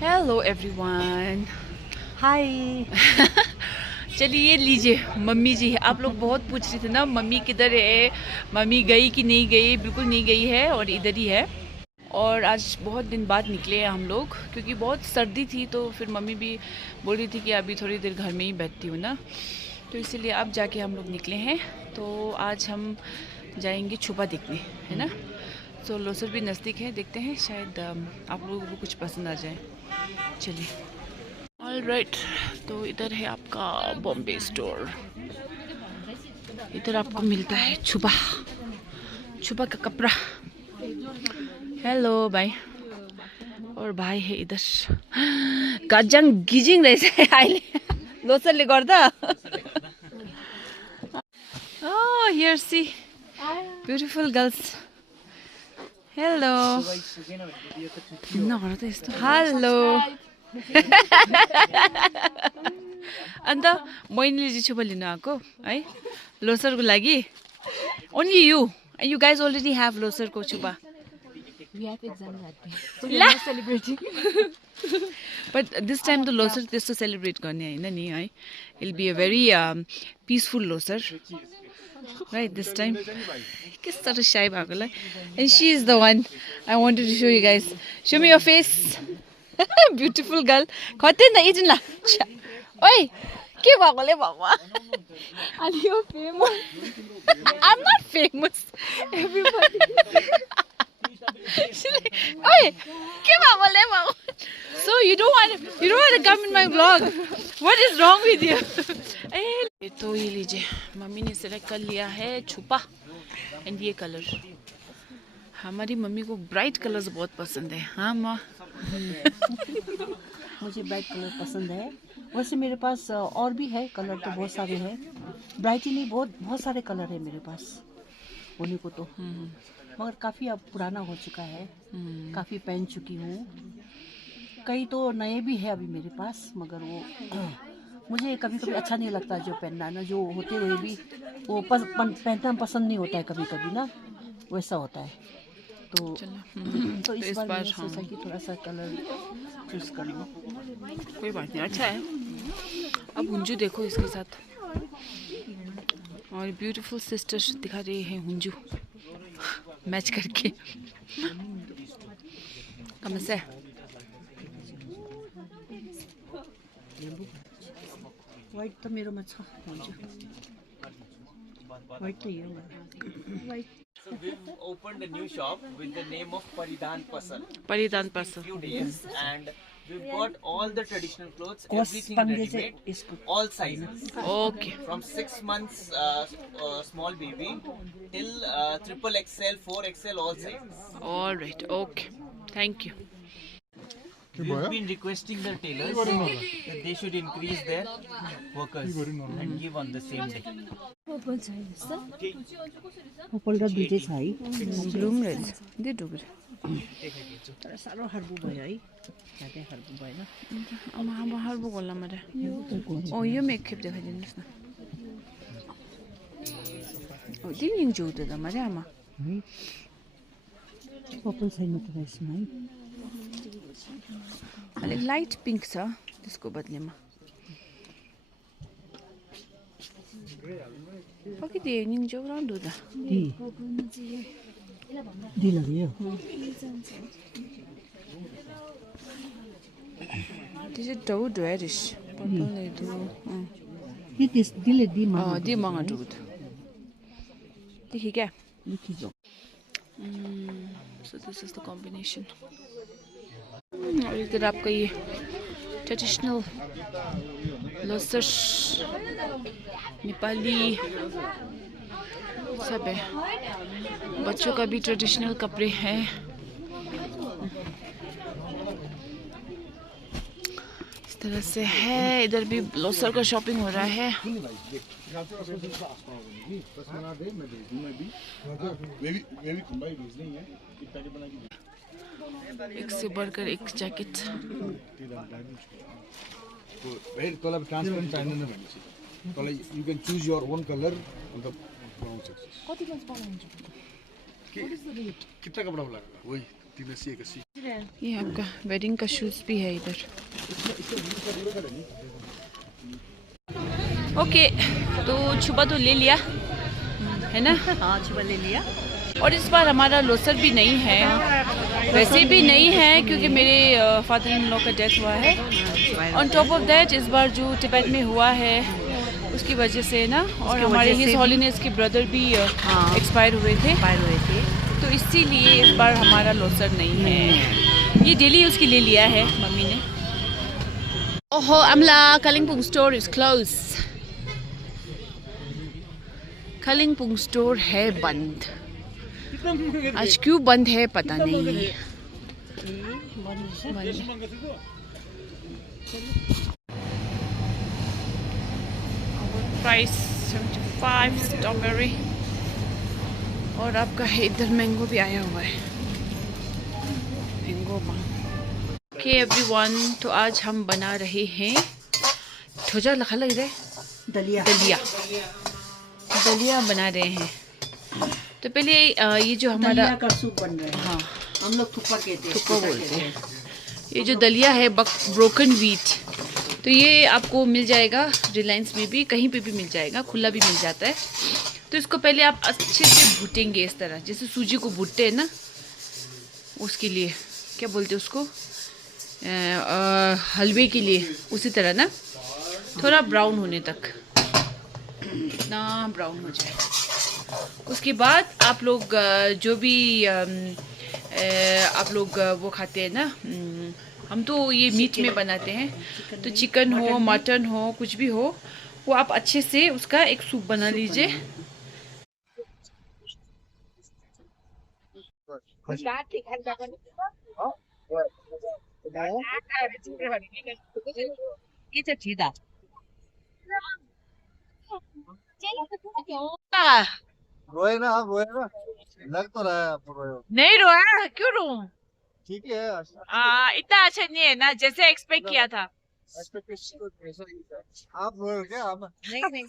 Hello everyone. हाय। चलिए लीजिए mummy जी। आप लोग बहुत पूछ रहे थे ना मम्मी किधर है, मम्मी गई कि नहीं गई। बिल्कुल नहीं गई है और इधर ही है। और आज बहुत दिन बाद निकले हैं हम लोग क्योंकि बहुत सर्दी थी, तो फिर मम्मी भी बोल रही थी कि अभी थोड़ी देर घर में ही बैठती हूँ ना, तो इसीलिए अब जाके हम लोग निकले हैं। तो आज हम जाएंगे छुपा देखने, है ना। तो लोसर भी नज़दीक है, देखते हैं शायद आप लोगों को कुछ पसंद आ जाए। चलिए। ऑलराइट, तो इधर है आपका बॉम्बे स्टोर। इधर आपको मिलता है छुपा, छुपा का कपड़ा। हेलो भाई। और भाइ है इधर। गजङ गिजिङ रहेछ अहिले लोसरले गर्दा। Oh, here see beautiful girls. Hello. नगर त यस्तो। हेलो। अन्त बहिनीले चाहिँ छुपा लिनु आएको है लोसरको लागि। Only you guys already have लोसरको छुपा। We have exam that day, so we are not celebrating. But this time त लोसर त्यस्तो सेलिब्रेट गर्ने होइन नि है। It'll be a very peaceful Losar right this time. के साह्रो साई भएकोलाई। And she is the one I wanted to show you guys. Show me your face. Beautiful girl. खत्तै नि त एकछिन ल। ओइ के भएकोले भगवान्। And you're famous. I am not famous. ओइ के भएकोले भगवान्। So you don't want to come in my vlog. What is wrong with you? ये तो ये लीजिए, मम्मी ने सेलेक्ट कर लिया है छुपा एंड ये कलर। हमारी मम्मी को ब्राइट कलर्स बहुत पसंद है। हाँ माँ। मुझे ब्राइट कलर पसंद है। वैसे मेरे पास और भी है कलर, तो बहुत सारे हैं। ब्राइट ही नहीं, बहुत सारे कलर है मेरे पास होने को तो। मगर काफ़ी अब पुराना हो चुका है, काफ़ी पहन चुकी हूँ। कई तो नए भी है अभी मेरे पास, मगर वो मुझे कभी कभी अच्छा नहीं लगता जो पहनना ना, जो होते हुए भी वो पहनना पसंद नहीं होता है कभी कभी ना, वैसा होता है। तो इस बार मैंने सोचा कि थोड़ा सा कलर चूज कर लूँ। कोई बात नहीं, अच्छा है। अब हुंजू देखो इसके साथ। और ब्यूटीफुल सिस्टर्स दिखा रही है हुंजू मैच करके। कम से वाइट तो मेरोमा छ हुन्छु। वाइट तो यो white. So we've opened a new shop with the name of Paridan Pasal. परिधान person. Few days, and we've got all the traditional clothes, cos everything पंगे ready चाहिँ made, यसको all sizes, okay. from 6 months small baby till triple XL, 4XL, all sizes. Alright, okay, thank you. We've been requesting the tailors that they should increase their workers and give on the same day. Purple र दुईटै छ है। Bloom रहेछ दे डुबेर। तर साह्रो हर्बु भयो है, ज्यादै हर्बु भएन। आमा आमा हर्बु होला मरे। ओ यो पनि एकखेप देखाइदिनुहोस् न। ओ दिङ जो त मरे आमा। पर्पल छैन त यसमा है। अलिक लाइट पिङ्क छ त्यसको बदलीमा। पक्की दिए निङ्जो राउन्ड हुँदा दी लग्यो। त्यो चाहिँ डौड हेरिस पर्पल नै दो। ये त्यस दिले दी मा दि मगा डौड देखि क्या। लिखि जाऊ। So this is the combination. और इधर आपका ये ट्रेडिशनल लोसर नेपाली सब है। बच्चों का भी ट्रेडिशनल कपड़े हैं। इस तरह से है। इधर भी लोसर का शॉपिंग हो रहा है। एक से बढ़कर एक जैकेट। ट्रान्सपेरेन्ट चाहिँदैन भनेपछि तँलाई you can choose your own colour अन्त बनाउन सक्छस्। कति बजे बनाउँछु? कितना कपड़ा लगाएगा वही ये आपका वेडिंग का शूज भी है इधर। ओके, तो छुपा तो ले लिया है ना? हाँ, छुपा ले लिया। और इस बार हमारा लोसर भी नहीं है, वैसे भी नहीं है क्योंकि मेरे फादर इन लॉ का डेथ हुआ है। ऑन टॉप ऑफ दैट इस बार जो तिब्बत में हुआ है उसकी वजह से ना, और हमारे हिज हॉलीनेस के ब्रदर भी एक्सपायर हुए थे, तो इसीलिए इस बार हमारा लोसर नहीं है। ये डेली उसकी ले लिया है मम्मी ने। ओहो अमला, Kalimpong store is close. Kalimpong store है बंद। आज क्यों बंद है पता नहीं। Price 75 strawberry. और आपका इधर मैंगो भी आया हुआ है, मैंगो ओके एवरीवन, तो आज हम बना रहे हैं ठोजा लखा लग रहा है दलिया दलिया बना रहे हैं। तो पहले ये जो हमारा दलिया का सूप बन रहा है। हाँ, हम लोग थुप्पा कहते हैं। थुप्पा बोलते हैं। ये जो दलिया है ब्रोकन व्हीट, तो ये आपको मिल जाएगा रिलायंस में भी, कहीं पे भी मिल जाएगा, खुला भी मिल जाता है। तो इसको पहले आप अच्छे से भूटेंगे इस तरह, जैसे सूजी को भूटते हैं ना, उसके लिए क्या बोलते हैं उसको, हलवे के लिए, उसी तरह ना, थोड़ा ब्राउन होने तक, इतना ब्राउन हो जाए। उसके बाद आप लोग जो भी आप लोग वो खाते हैं ना, हम तो ये मीट में बनाते हैं, तो चिकन हो मटन हो कुछ भी हो, वो आप अच्छे से उसका एक सूप बना लीजिए। रोए ना, आप रोए ना, लग तो रहा है आपको रोए हो। नहीं रोया, क्यों रो? ठीक है, इतना अच्छा नहीं है ना जैसे एक्सपेक्ट किया था। आप रोए हो क्या? आप नहीं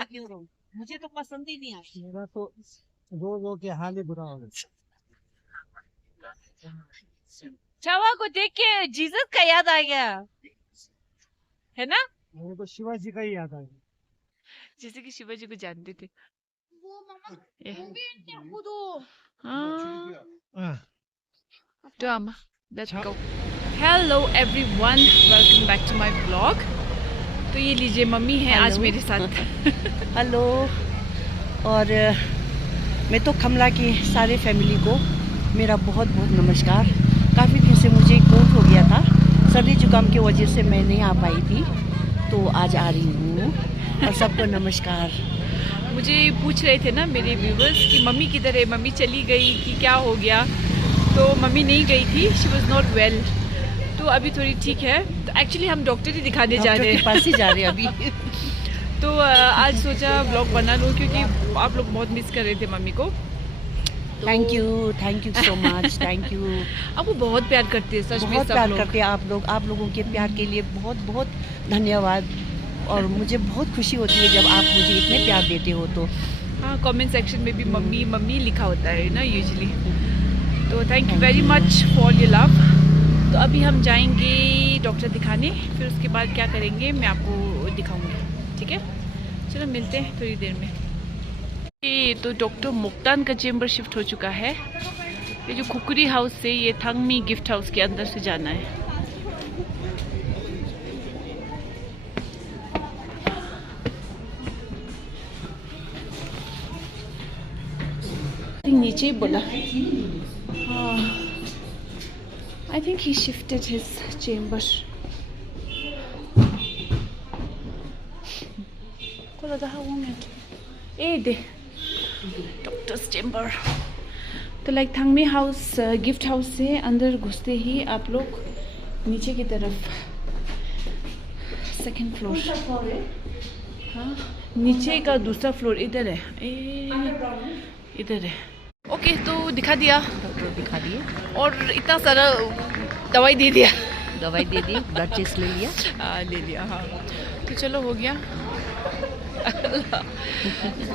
क्यों रो? मुझे तो पसंद ही नहीं आता। मेरा तो रो के हाल ही बुरा हो गया। छावा को देख के जीसस का याद आ गया है ना, मेरे को शिवाजी का ही याद आ गया। जैसे कि शिवाजी को जानते थे। Drama. Let's go. Hello everyone, welcome back to my vlog. तो ये लीजिए मम्मी है आज मेरे साथ। हेलो। और मैं तो कमला की सारे फैमिली को मेरा बहुत बहुत नमस्कार। काफ़ी दिन से मुझे कोल्ड हो गया था, सर्दी जुकाम की वजह से मैं नहीं आ पाई थी, तो आज आ रही हूँ। और सबको नमस्कार। मुझे पूछ रहे थे ना मेरे व्यूवर्स कि मम्मी किधर है, मम्मी चली गई कि क्या हो गया, तो मम्मी नहीं गई थी, शी वॉज नॉट वेल, तो अभी थोड़ी ठीक है। तो एक्चुअली हम डॉक्टर ही दिखाने जा रहे हैं, पास ही जा रहे हैं अभी। तो आज सोचा ब्लॉग बना लूँ क्योंकि आप लोग बहुत मिस कर रहे थे मम्मी को। Thank you so much, thank you. आपको बहुत प्यार करते हैं, सच में बहुत सब प्यार लोग। करते हैं आप लोग। आप लोगों के प्यार के लिए बहुत बहुत धन्यवाद। और मुझे बहुत खुशी होती है जब आप मुझे इतने प्यार देते हो। तो हाँ, कमेंट सेक्शन में भी मम्मी मम्मी लिखा होता है ना यूजुअली, तो thank you very much for your love. तो अभी हम जाएंगे डॉक्टर दिखाने, फिर उसके बाद क्या करेंगे मैं आपको दिखाऊंगी, ठीक है? चलो मिलते हैं थोड़ी देर में। ये तो डॉक्टर मोक्तान का चेम्बर शिफ्ट हो चुका है। ये जो खुकुरी हाउस से ये थंगमी गिफ्ट हाउस के अंदर से जाना है। नीचे बोला, हाँ, I think he shifted his chamber. Doctors chamber तो लाइक थंगमी हाउस गिफ्ट हाउस से अंदर घुसते ही आप लोग नीचे की तरफ सेकंड फ्लोर, हाँ नीचे का दूसरा फ्लोर इधर है, इधर है। ओके, तो दिखा दिया, डॉक्टर दिखा दिए और इतना सारा दवाई दे दिया, दवाई दे दी, ब्लड टेस्ट ले लिया। ले लिया, हाँ। तो चलो हो गया।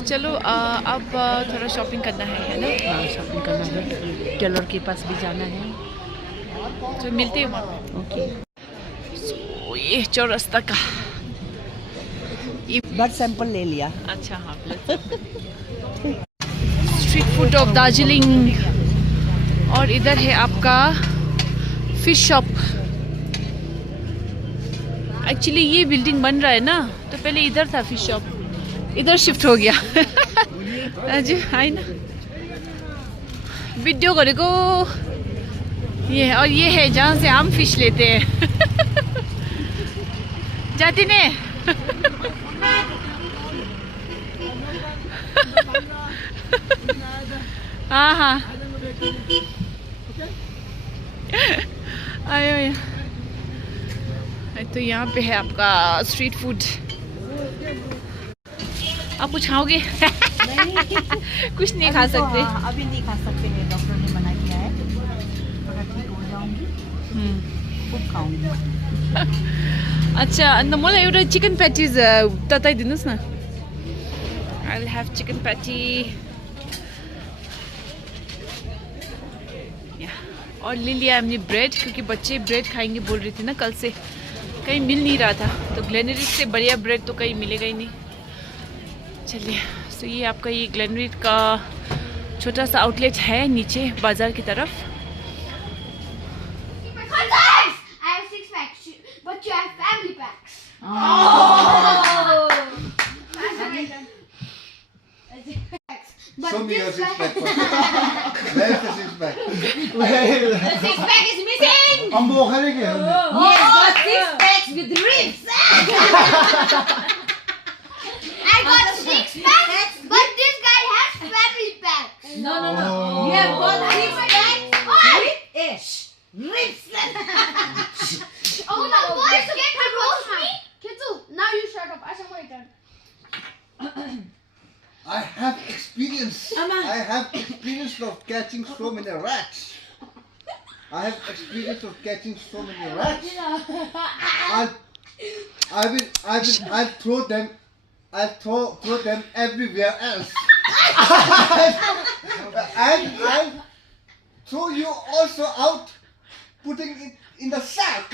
चलो अब थोड़ा शॉपिंग करना है ना? हाँ, शॉपिंग करना है, टेलर के पास भी जाना है। तो मिलते हैं वहाँ पे। ओके। So, ये चौरस्ता का ब्लड सैंपल ले लिया। अच्छा हाँ स्ट्रीट फूड ऑफ दार्जिलिंग। और इधर है आपका फिश शॉप। एक्चुअली ये बिल्डिंग बन रहा है ना, तो पहले इधर था फिश शॉप, इधर शिफ्ट हो गया। हजुर होइन वीडियो गरेको ये, और ये है जहाँ से हम फिश लेते हैं। जाती ने हाँ हाँ आयो या। तो यहाँ पे है आपका स्ट्रीट फूड। आप कुछ खाओगे? कुछ नहीं खा सकते। हाँ, अभी नहीं खा सकते हैं, डॉक्टर ने मना किया है। थोड़ा ठीक हो जाऊंगी खूब खाऊंगी। अच्छा अन्त मलाई एउटा चिकन प्याटिज तताइदिनुहोस् न। I will have chicken patty. और ले लिया हमने ब्रेड, क्योंकि बच्चे ब्रेड खाएंगे बोल रही थी ना कल से, कहीं मिल नहीं रहा था। तो ग्लेनरीड से बढ़िया ब्रेड तो कहीं मिलेगा ही नहीं। चलिए, तो ये आपका ये ग्लेनरीड का छोटा सा आउटलेट है नीचे बाजार की तरफ। I have 6 packs, but you have family packs. But Show me your this six pack, pack. Where's the six pack? the 6 pack is missing. हम वो करेंगे Yes, got 6 packs with ribs. I got 6 packs, but this guy has family packs. No. Oh. You have got 6 packs with ribs. Oh, the boys get to roast me. Kitsu, now you shut up. Asha, my turn. I have experience. I have experience of catching so many rats. I have experience of catching so many rats. I'll throw them. I'll throw them everywhere else. And I'll throw you also out, putting it in the sack.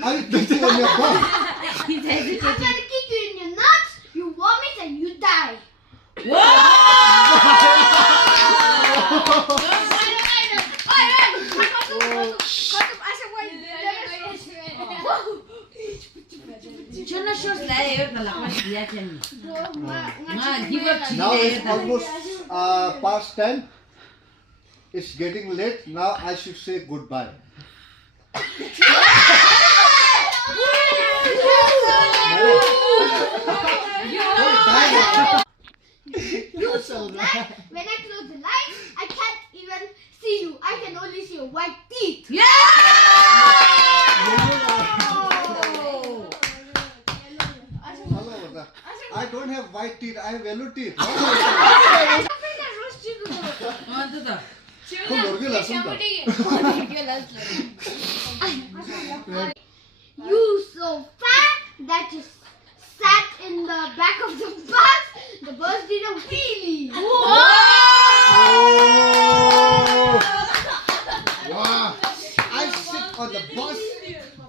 I'll put you on your butt. I'm gonna kick you in your nuts, you vomit, and you die. Now it's almost past 10. It's getting late. Now I should say goodbye. You so black. When I close the lights, I can't even see you. I can only see your white teeth. I don't have white teeth. I have yellow teeth. You so fat that you sat in the back of the bus. The bus did a wheelie. Wow. I sit on the bus,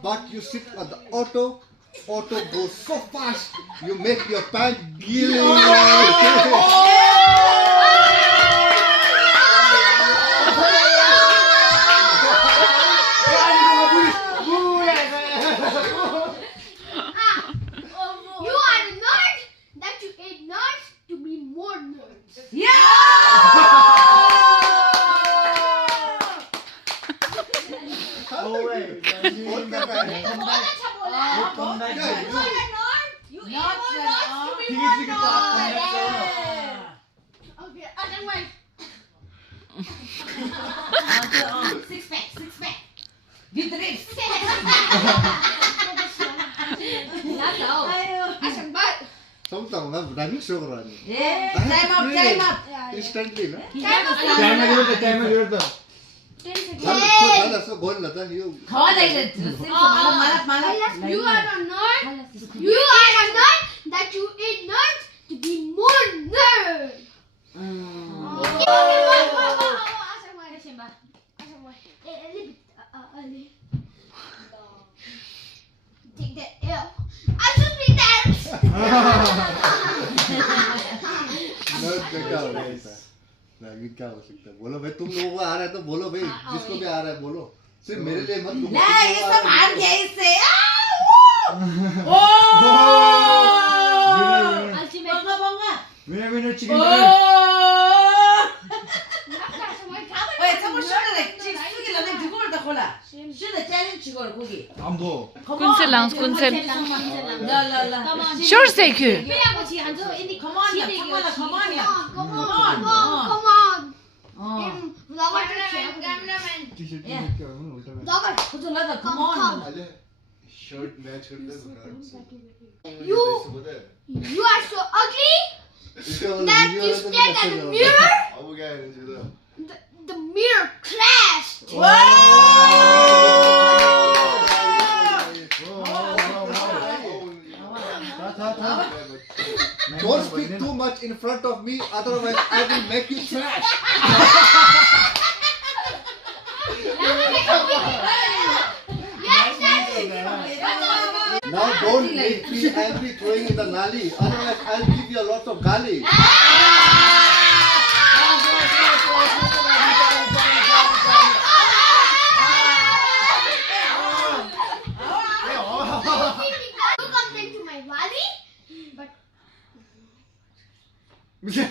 but you sit on the auto. Auto goes so fast, you make your pants gilly. You are a nerd that you ate nerds to be more nerds. Okay, otherwise. 6 pack. With ribs. Asang bal. Some तो मैं running show करा रही time up instantly ना Time गिरत चल गोल लता यो खवा जाइले माला You are a nerd. You are a nerd that you eat nerds to be more nerd. Take that L. I should be there. Nerd पे क्या हो रहा है ना ये क्या हो सकता है बोलो भाई तुम लोगों को आ रहा है तो बोलो भाई जिसको भी आ रहा है बोलो सिर्फ मेरे लिए मत बोलो नहीं ये सब हार गया इससे winner chicken ओए dinner 저거 쉬어라 치기 전에 누구를 더 골라 쉬어라 챌린지 걸 거기 ambo कुंसल लाउंस कुंसल 라라라 श्योर से क्यों come on Come on. Vlogger cameraman. t-shirt Yeah. क्या हो उल्टा में Vlogger. 고절라다 come on अरे शर्ट मैच करते हैं You are so ugly that you stand at the mirror. अब क्या है इधर The mirror crashed. Don't speak too much in front of me, otherwise I will make you trash. Now don't make me angry throwing in the nali, otherwise I'll give you a lot of gali. You come into my valley, but Gila,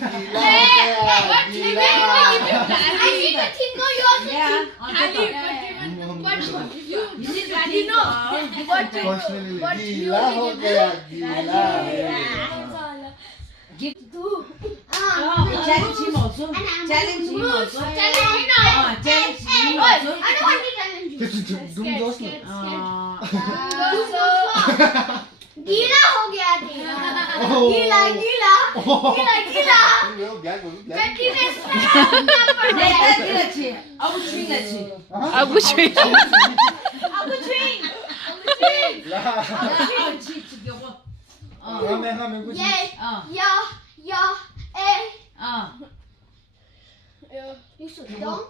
I see the thing go you also yeah personally gila ho gaya, gila. challenge him also challenge him also challenge him also I don't want to challenge you. तुम दोस्त हो गीला हो गया तेरा गीला गीला गीला गीला बैटरी में स्क्रैप पर 내가 그렇지 아부 주인같이 अब कुछ भी 아부 주인 हमें कुछ ये या ए you so dumb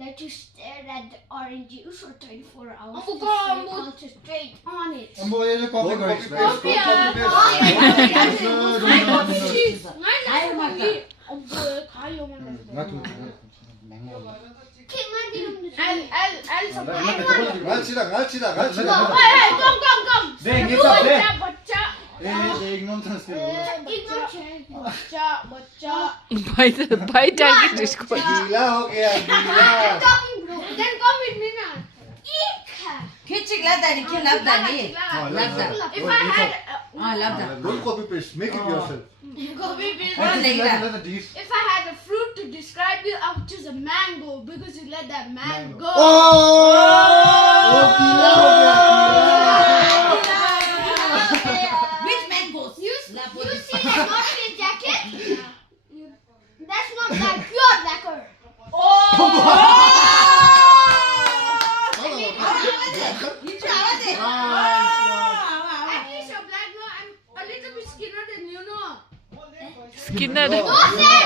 that you stared at the orange juice for 24 hours to stay concentrate on it. ambo ये जो कॉपी Don't करिस copy paste. 갈치다. 네, 이거 돼. ये एकदम संस्कृत भाई भाई टारगेट इसको गीला हो गया, गीला. Then come with me now. Eek. 규칙 랍다니 킬 랍다니 랍다 If I had 랍다 Don't copy paste, make it yourself. if I had a fruit to describe you, I would choose a mango because you let that man go. Oh, गीला हो गया, which mangoes You see that Norwegian jacket? That's not that pure lacquer. 인줄 알았지 At least you're black, no? I'm a little bit skinnier than you know. Skinner Don't say